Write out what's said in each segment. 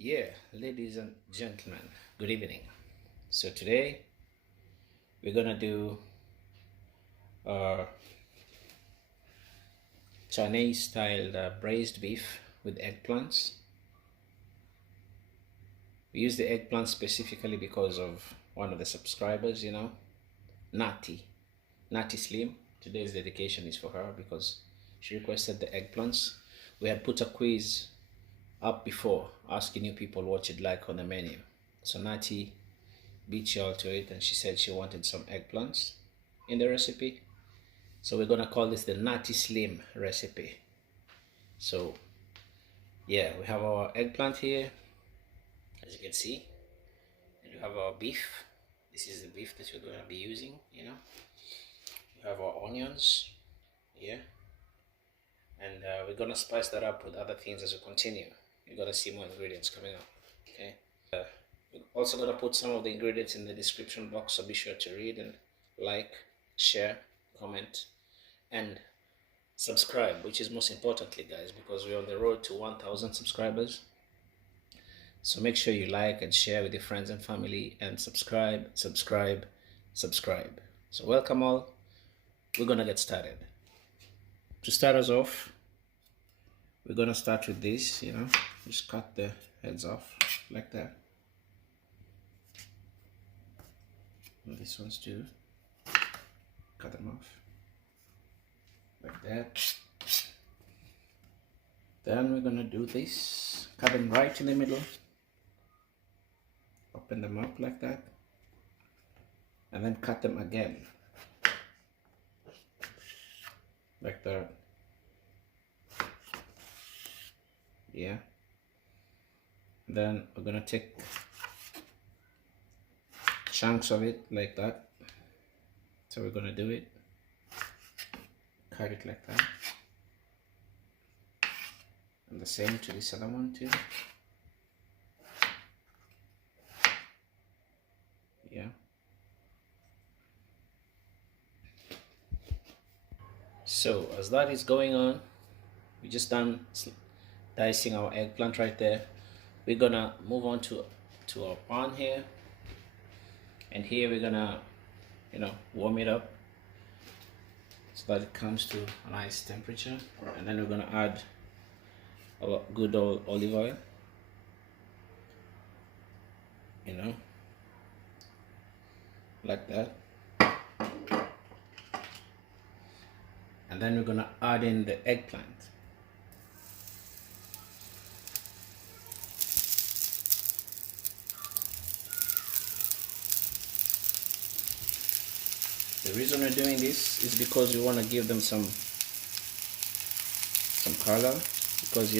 Yeah, ladies and gentlemen, good evening. So today we're gonna do uh, Chinese style braised beef with eggplants. We use the eggplant specifically because of one of the subscribers, Natty, Natty Slim. Today's dedication is for her because she requested the eggplants. We had put a quiz up before asking you people what you'd like on the menu. So Natty beat you all to it and she said she wanted some eggplants in the recipe. So we're gonna call this the Natty Slim recipe. So yeah, we have our eggplant here, as you can see, and we have our beef. This is the beef that we're gonna be using. We have our onions, yeah, and we're gonna spice that up with other things as we continue. You're gonna see more ingredients coming up. Okay. We're also gonna put some of the ingredients in the description box, so be sure to read and like, share, comment, and subscribe, which is most importantly, guys, because we're on the road to 1,000 subscribers. So make sure you like and share with your friends and family, and subscribe. So welcome all. We're gonna get started. To start us off, we're gonna start with this. Just cut the heads off like that. And these ones too. Cut them off like that. Then we're gonna do this, cut them right in the middle, open them up like that, and then cut them again like that. Yeah. Then we're gonna take chunks of it like that. So we're gonna do it, cut it like that, and the same to this other one too. Yeah. So as that is going on, we just done dicing our eggplant right there. We're gonna move on to our pan here, and here we're gonna warm it up so that it comes to a nice temperature, and then we're gonna add our good old olive oil, like that, and then we're gonna add in the eggplant. The reason we're doing this is because we want to give them some color, because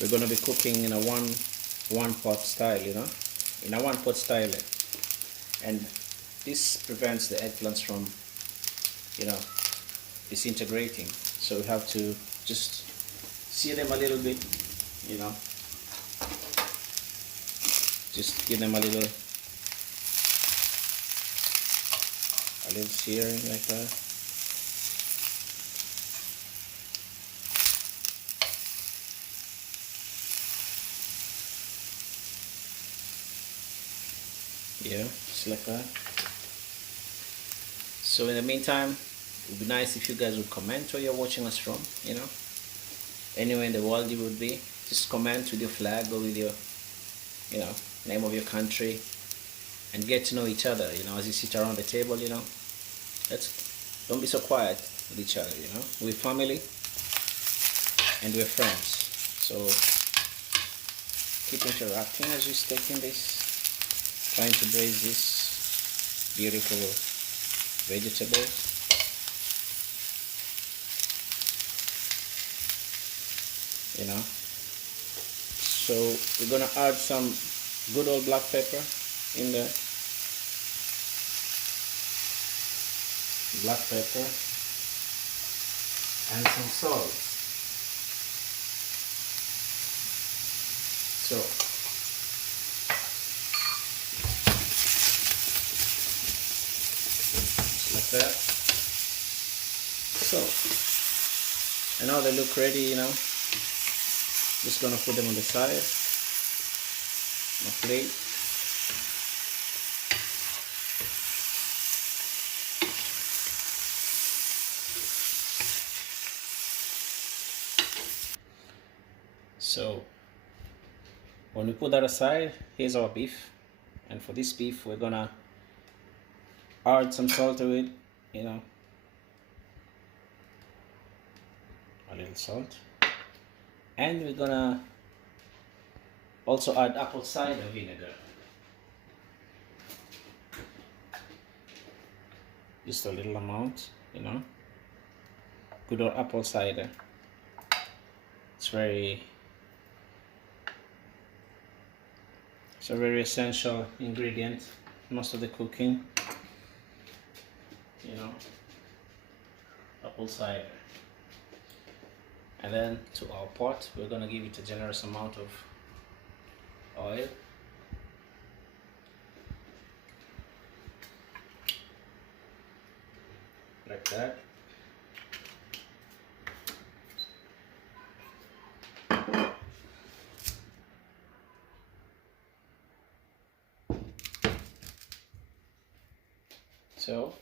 we're going to be cooking in a one pot style, in a one pot style, and this prevents the eggplants from disintegrating. So we have to just sear them a little bit, just give them a little searing like that. Yeah, just like that. So in the meantime, it would be nice if you guys would comment where you're watching us from, anywhere in the world you would be. Just comment with your flag or with your name of your country, and get to know each other, as you sit around the table. Don't be so quiet with each other. We're family and we're friends, so keep interacting as you're taking this, trying to braise this beautiful vegetables. So we're gonna add some good old black pepper in there. Black pepper and some salt. So just like that. So and now they look ready, Just gonna put them on the side, my plate. So when we put that aside, here's our beef. And for this beef, we're gonna add some salt to it, you know, a little salt. And we're gonna also add apple cider vinegar. Just a little amount, you know. Good old apple cider. It's a very essential ingredient in most of the cooking, you know, apple cider. And then to our pot, we're gonna give it a generous amount of oil. Like that. So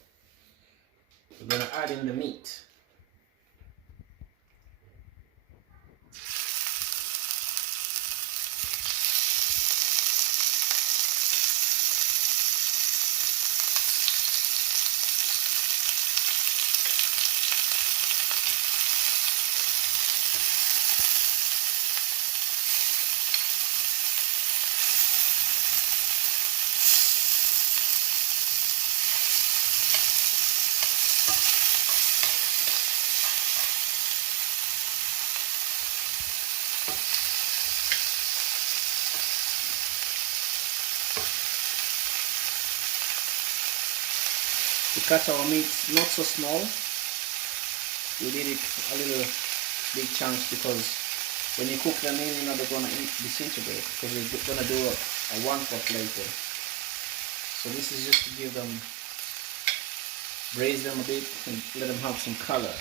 we're gonna add in the meat. We cut our meat not so small. We did it a little big chunks because when you cook them in, you know, they're gonna disintegrate because we're gonna do a one pot later. So this is just to give them, braise them a bit and let them have some color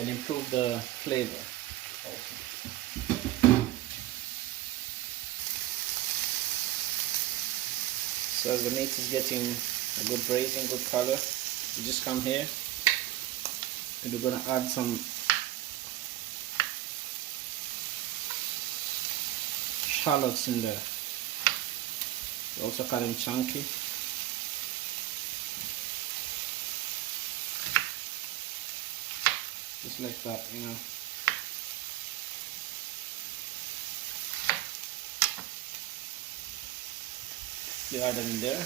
and improve the flavor also. So as the meat is getting a good braising, good color, you just come here and we're gonna add some shallots in there. You also cut them chunky. Just like that, you know. You add them in there.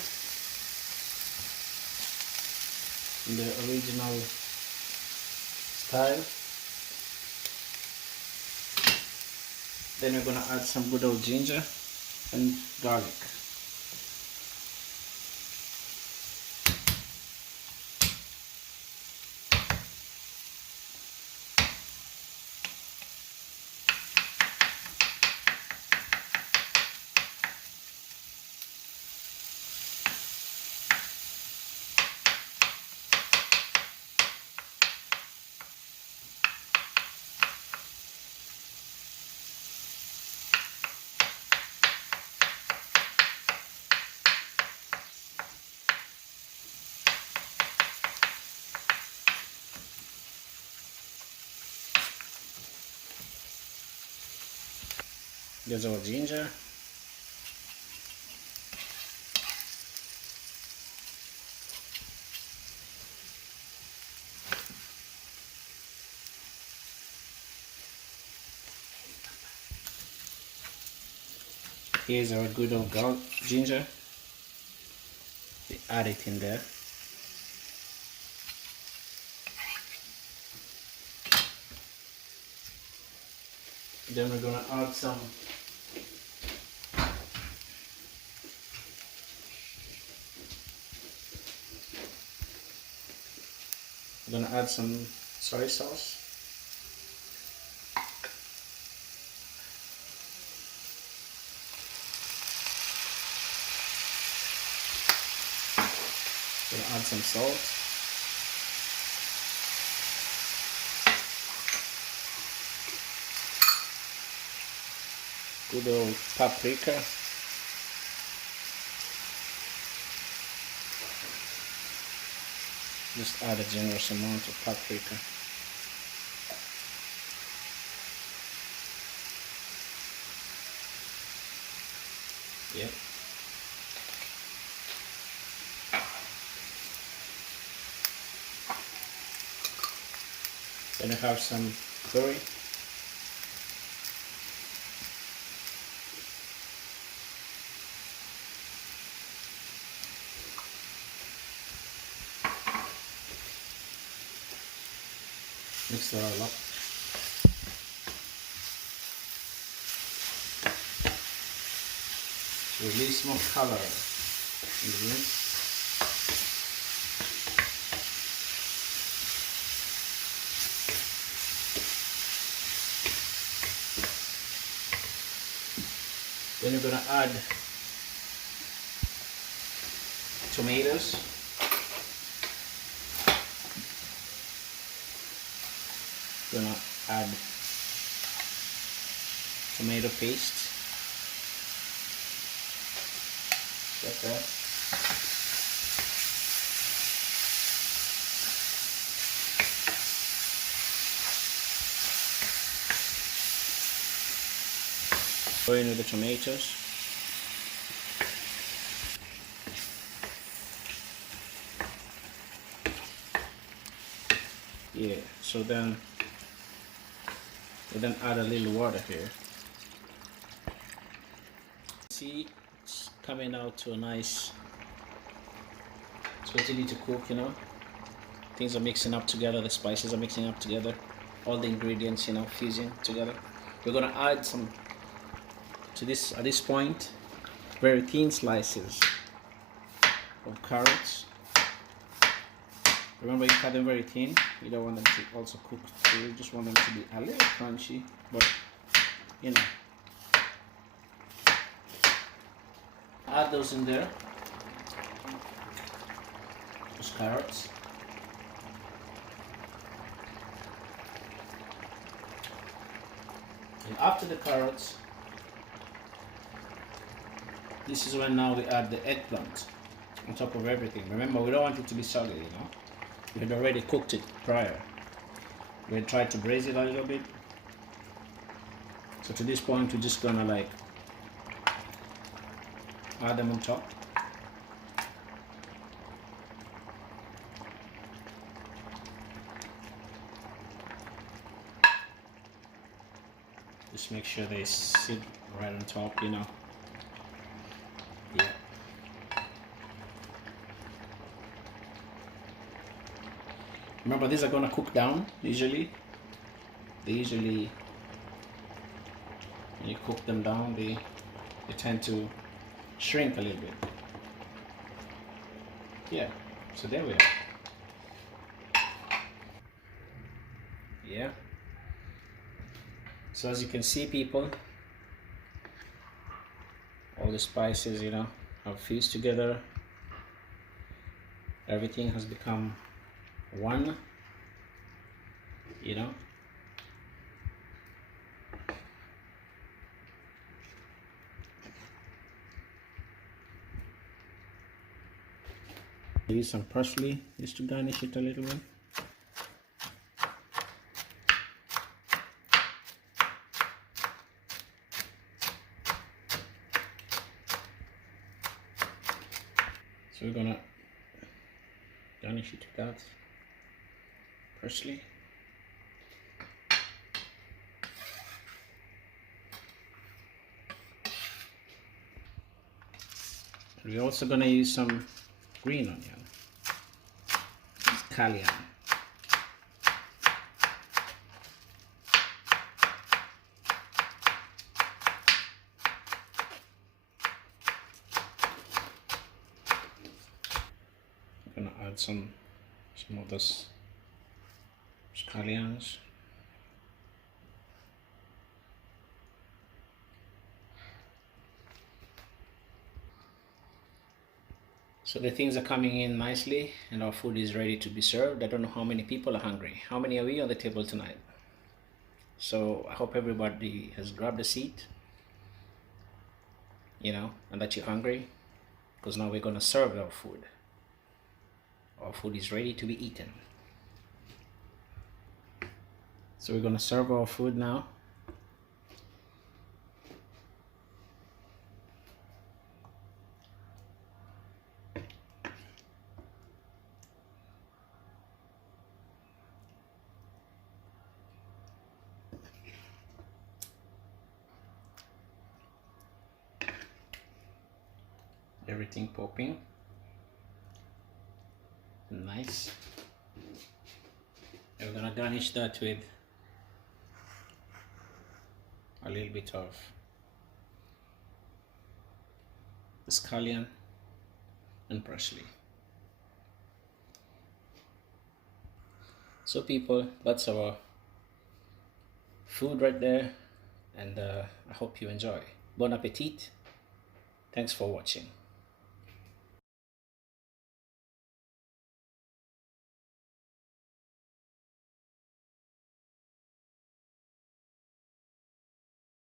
In the original style. Then we're gonna add some good old ginger and garlic. There's our ginger. Here's our good old ginger. We add it in there. Then we're gonna add some soy sauce. Gonna add some salt. Good old paprika. Just add a generous amount of paprika. Yep. Then I have some curry. Mix it all up. Release more color in the rinse. Then you're gonna add tomatoes. Gonna add tomato paste. Like that. Go in with the tomatoes. Yeah, so then we then add a little water here. See, it's coming out to a nice, it's what you need to cook, you know. Things are mixing up together, the spices are mixing up together, all the ingredients, you know, fusing together. We're gonna add some, to this, at this point, very thin slices of carrots. Remember, you cut them very thin. You don't want them to also cook through. You just want them to be a little crunchy, but you know. Add those in there. Those carrots. And after the carrots, this is when now we add the eggplant on top of everything. Remember, we don't want it to be soggy, you know. We had already cooked it prior. We had tried to braise it a little bit. So to this point, we're just gonna like add them on top. Just make sure they sit right on top, you know. Yeah. Remember, these are gonna cook down usually. When you cook them down, they tend to shrink a little bit. Yeah, so there we are. Yeah. So as you can see, people, all the spices, you know, have fused together. Everything has become one, you know. Use some parsley just to garnish it a little bit. So we're gonna garnish it with that parsley. We're also gonna use some green onion, scallion. I'm gonna add some of those scallions. So the things are coming in nicely and our food is ready to be served. I don't know how many people are hungry. How many are we on the table tonight? So I hope everybody has grabbed a seat and that you're hungry, because now we're going to serve our food. Our food is ready to be eaten. So we're going to serve our food now. Everything popping. Nice. And we're going to garnish that with a little bit of scallion and parsley. So people, that's our food right there, and I hope you enjoy. Bon appetit. Thanks for watching.